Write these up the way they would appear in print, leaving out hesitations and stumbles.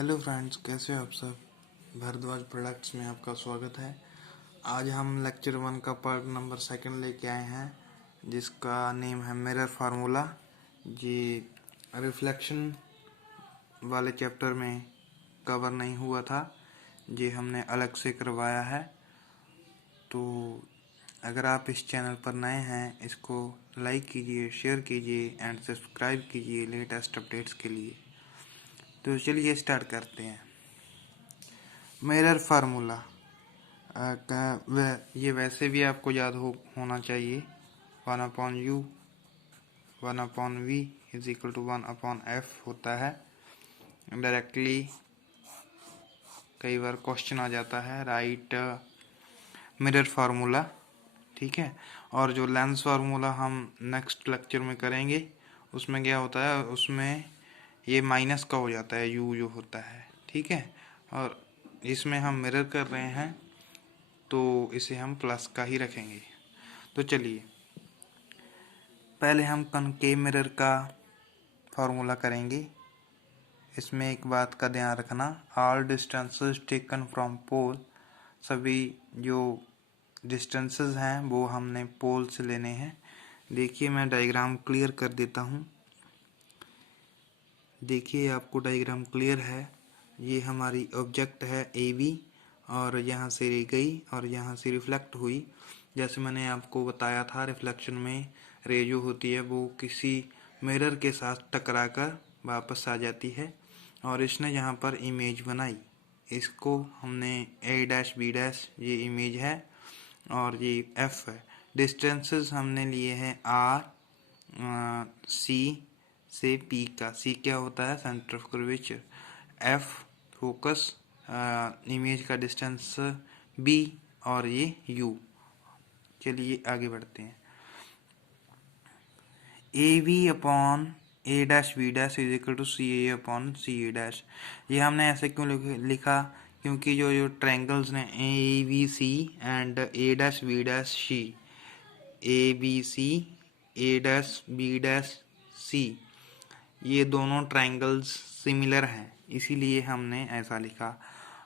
Hello friends, कैसे हो आप सब। भारद्वाज प्रोडक्ट्स में आपका स्वागत है। आज हम लेक्चर 1 का पार्ट नंबर 2 लेके आए हैं, जिसका नेम है मिरर फार्मूला। ये रिफ्लेक्शन वाले चैप्टर में कवर नहीं हुआ था, ये हमने अलग से करवाया है। तो अगर आप इस चैनल पर नए हैं, इसको लाइक कीजिए, शेयर कीजिए एंड सब्सक्राइब कीजिए लेटेस्ट अपडेट्स के लिए। तो चलिए स्टार्ट करते हैं। मिरर फार्मूला ये वैसे भी आपको याद होना चाहिए। 1/u 1/v is equal to 1/f होता है। डायरेक्टली कई बार क्वेश्चन आ जाता है, राइट मिरर फार्मूला, ठीक है। और जो लेंस फार्मूला हम नेक्स्ट लेक्चर में करेंगे, उसमें क्या होता है, उसमें ये माइनस का हो जाता है, u जो होता है, ठीक है। और इसमें हम मिरर कर रहे हैं तो इसे हम प्लस का ही रखेंगे। तो चलिए पहले हम कनकेव मिरर का फार्मूला करेंगे। इसमें एक बात का ध्यान रखना, all distances taken from pole, सभी जो डिस्टेंसेस हैं वो हमने पोल से लेने हैं। देखिए मैं डायग्राम क्लियर कर देता हूँ। देखिए आपको डायग्राम क्लियर है। ये हमारी ऑब्जेक्ट है AB, और यहाँ से रे गई और यहाँ से रिफ्लेक्ट हुई। जैसे मैंने आपको बताया था, रिफ्लेक्शन में रे जो होती है वो किसी मिरर के साथ टकराकर वापस आ जाती है, और इसने यहाँ पर इमेज बनाई। इसको हमने A' B' ये इमेज है और ये F है। डिस्टेंसेस हमने लिए हैं R, C से P का। C क्या होता है, centre of curvature. F focus, image का डिस्टेंस B, और ये U। चलिए आगे बढ़ते हैं। AB/A'(B' is equal to CA/CA'। ये हमने ऐसे क्यों लिखा, क्योंकि जो ट्रायंगल्स ने ABC and A'(B') ABC A'(B') ये दोनों ट्रायंगल्स सिमिलर हैं, इसीलिए हमने ऐसा लिखा।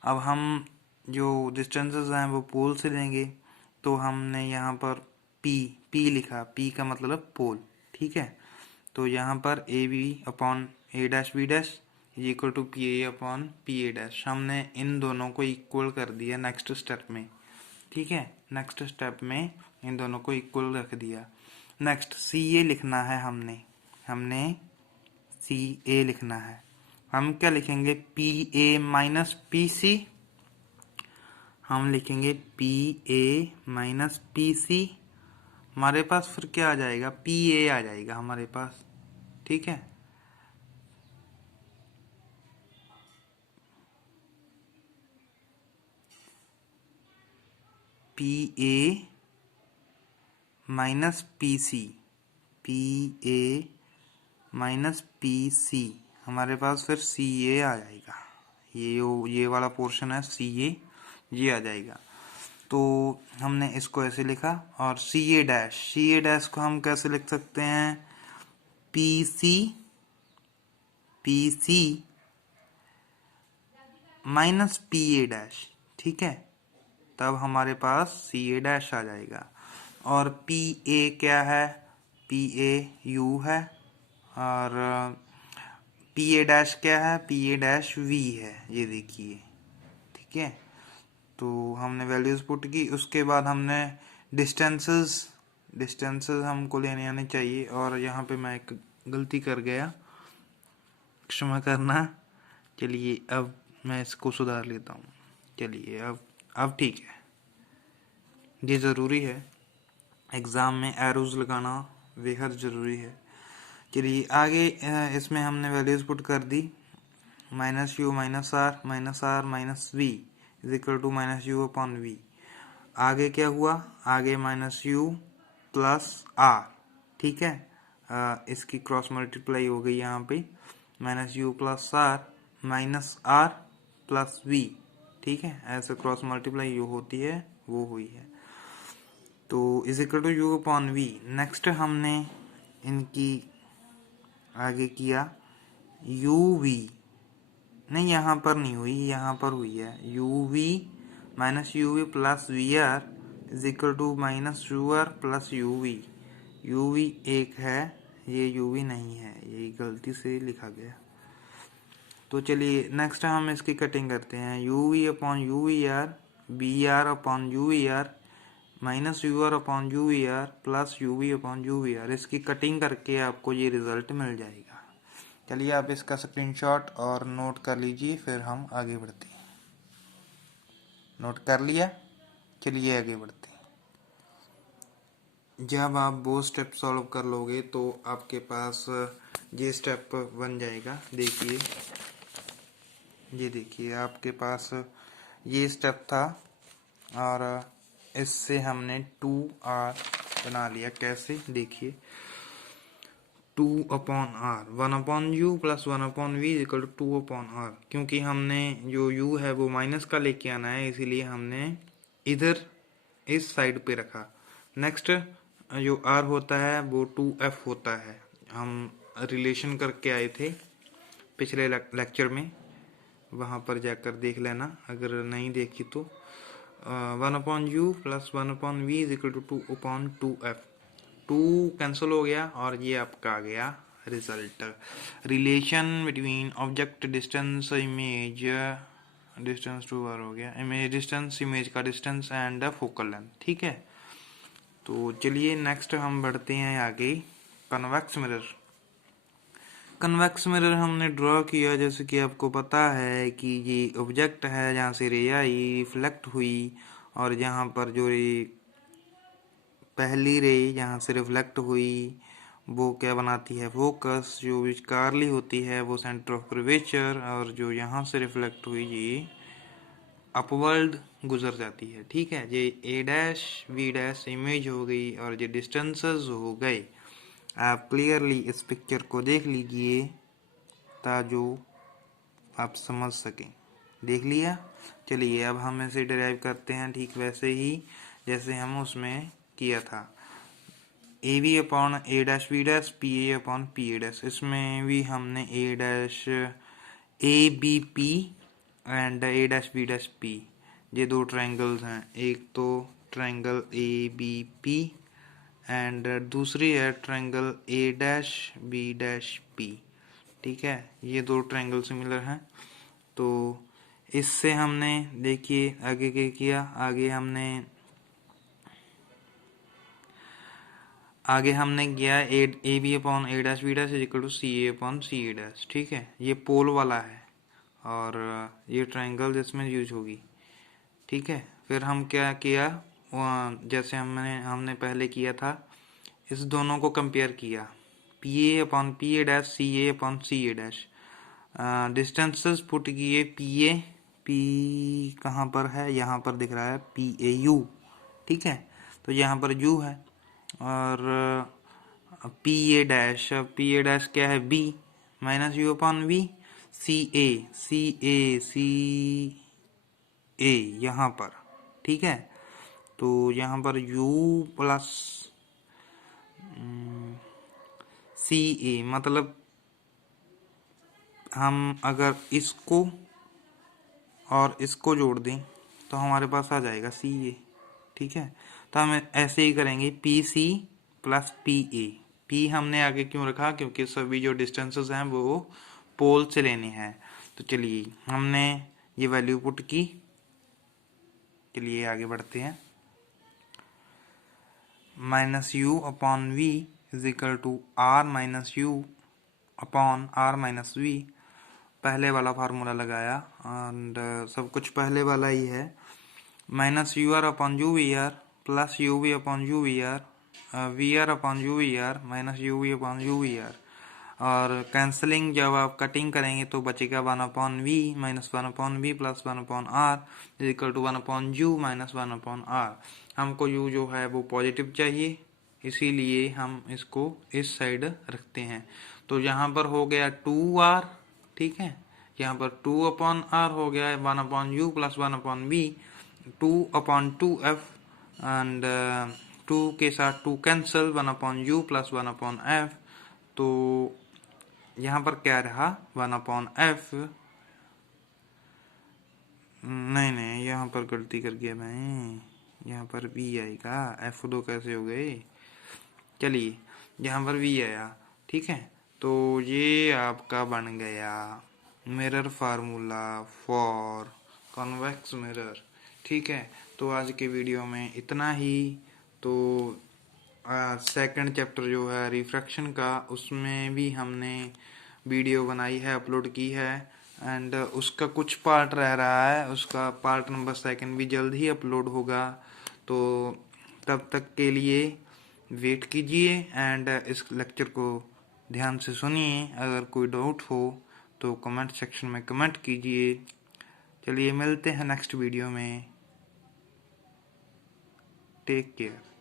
अब हम जो डिस्टेंसेस हैं वो पोल से लेंगे, तो हमने यहाँ पर P लिखा। P का मतलब पोल, ठीक है। तो यहाँ पर AB/A'(B' is equal to PA/PA'। हमने इन दोनों को इक्वल कर दिया नेक्स्ट स्टेप में, ठीक है। नेक्स्ट स्टेप में इन दोनों को इक्वल रख दिया। नेक्स्ट CA लिखना है, हमने CA लिखना है। हम क्या लिखेंगे, PA-PC। हम लिखेंगे PA-PC। हमारे पास फिर क्या आ जाएगा, PA आ जाएगा हमारे पास, ठीक है। PA-PC, PA-PC, हमारे पास फिर CA आ जाएगा। ये वाला पोर्शन है CA, ये आ जाएगा। तो हमने इसको ऐसे लिखा। और CA' को हम कैसे लिख सकते हैं, PC माइनस PA', ठीक है। तब हमारे पास CA' आ जाएगा। और PA क्या है, PA U है, और PA' क्या है, PA'(V) है, ये देखिए, ठीक है। तो हमने वैल्यूज पुट की, उसके बाद हमने डिस्टेंसेस हमको लेने आने चाहिए। और यहाँ पे मैं एक गलती कर गया, क्षमा करना। चलिए अब मैं इसको सुधार लेता हूँ। चलिए अब ठीक है। ये ज़रूरी है, एग्ज़ाम में एरोज लगाना बेहद ज़रूरी है। चलिए आगे, इसमें हमने वैल्यूज पुट कर दी। -u -r -v is equal to -u/v। आगे क्या हुआ, आगे -u + r, ठीक है। इसकी क्रॉस मल्टीप्लाई हो गई यहाँ पे, -u + r -r + v, ठीक है। ऐसे क्रॉस मल्टीप्लाई जो होती है वो हुई है। तो is equal to u/v। Next हमने इनकी आगे किया uv, नहीं, यहाँ पर नहीं हुई, यहाँ पर हुई है। U v minus u v plus v r is equal to minus u r plus u v. U v एक है, ये यू वी नहीं है, ये गलती से लिखा गया। तो चलिए नेक्स्ट हम इसकी कटिंग करते हैं। U v upon u v r, b r upon u v r minus u r upon u v r plus u v upon u v r. इसकी कटिंग करके आपको ये रिजल्ट मिल जाएगा। चलिए आप इसका स्क्रीनशॉट और नोट कर लीजिए, फिर हम आगे बढ़ते हैं। नोट कर लिया? चलिए आगे बढ़ते हैं। जब आप वो स्टेप सॉल्व कर लोगे तो आपके पास ये स्टेप बन जाएगा। देखिए, ये देखिए आपके पास ये स्टेप था और इससे हमने 2r बना लिया। कैसे? देखिए, 2/r 1/u plus 1/v equal to 2/r। क्योंकि हमने जो u है वो माइनस का लेके आना है, इसीलिए हमने इधर इस साइड पे रखा। नेक्स्ट जो r होता है वो 2f होता है। हम रिलेशन करके आए थे पिछले लेक्चर में, वहाँ पर जाकर देख लेना अगर नहीं देखी तो। 1/u plus 1/v is equal to 2/2f। 2 cancel हो गया और ये आपका आ गया result. Relation between object distance image distance to r हो गया, इमेज डिस्टेंस, इमेज का डिस्टेंस एंड फोकल लेंथ। ठीक है, तो चलिए नेक्स्ट हम बढ़ते हैं आगे। Convex mirror. कन्वेक्स मिरर हमने ड्रॉ किया, जैसे कि आपको पता है कि ये ऑब्जेक्ट है जहाँ से रे आई रिफ्लेक्ट हुई, और जहाँ पर जो रे पहली रे जहाँ से रिफ्लेक्ट हुई वो क्या बनाती है? फोकस। जो विचकारली होती है वो सेंटर ऑफ कर्वेचर, और जो यहाँ से रिफ्लेक्ट हुई ये अपवर्ड गुजर जाती है। ठीक है, ये ए डैश वी डैश इमेज हो गई और ये डिस्टेंसेस हो गए। आप क्लियरली इस पिक्चर को देख लीजिए ताजो आप समझ सकें। देख लिया? चलिए अब हम इसे डिराइव करते हैं ठीक वैसे ही जैसे हम उसमें किया था। A V upon A dash V dash, P A upon P A dash. इसमें भी हमने A dash A B P and A dash B dash P, ये दो ट्रायंगल्स हैं। एक तो triangle A B P and दूसरी है triangle A dash B dash P. ठीक है, ये दो ट्रायंगल सिमिलर हैं। तो इससे हमने देखिए आगे क्या किया। आगे हमने किया A B upon A dash B dash is equal to C A upon C A dash. ठीक है, ये पोल वाला है और ये ट्रायंगल जिसमें यूज होगी। ठीक है, फिर हम क्या किया, जैसे हमने पहले किया था, इस दोनों को कंपेयर किया। P A upon P A dash, C A upon C A dash. Distances put किए। पी कहाँ पर है? यहाँ पर दिख रहा है पी ए यू। ठीक है, तो यहाँ पर यू है और पी ए डैश क्या है? B minus you upon V. C A यहाँ पर। ठीक है, तो यहाँ पर u प्लस सी ए, मतलब हम अगर इसको और इसको जोड़ दें तो हमारे पास आ जाएगा सी ए। ठीक है, तो हम ऐसे ही करेंगे, P C plus P A. P हमने आगे क्यों रखा? क्योंकि सभी जो डिस्टेंसेस हैं वो पोल से लेने हैं। तो चलिए हमने ये वैल्यू पुट की। चलिए आगे बढ़ते हैं। Minus you upon v is equal to r minus you upon r minus v. पहले वाला फार्मूला लगाया एंड सब कुछ पहले वाला ही है। Minus u r upon u v r plus u v upon u v r upon u v r minus u v upon u v r. और कैंसलिंग जब आप कटिंग करेंगे तो बचेगा 1/v minus 1/v plus 1/r is equal to 1/u minus 1/r। हमको u जो है वो पॉजिटिव चाहिए, इसीलिए हम इसको इस साइड रखते हैं। तो यहाँ पर हो गया 2r। ठीक है, यहाँ पर 2/r हो गया 1/u plus 1/v, 2/2f and 2 के साथ 2 कैंसिल, 1/u प्लस 1/f। तो यहाँ पर क्या रहा? 1/f नहीं नहीं, यहाँ पर गलती कर गया मैं, यहाँ पर वी आएगा, F2 कैसे हो गए। चलिए, यहाँ पर वी आया, ठीक है। तो ये आपका बन गया mirror formula for convex mirror, ठीक है। तो आज के वीडियो में इतना ही। तो सेकंड चैप्टर जो है रिफ्रैक्शन का, उसमें भी हमने वीडियो बनाई है, अपलोड की है, एंड उसका कुछ पार्ट रह रहा है, उसका पार्ट नंबर सेकंड भी जल्द ही अपलोड होगा। तो तब तक के लिए वेट कीजिए एंड इस लेक्चर को ध्यान से सुनिए। अगर कोई डाउट हो तो कमेंट सेक्शन में कमेंट कीजिए। चलिए, मिलते हैं नेक्स्ट वीडियो में। Take care.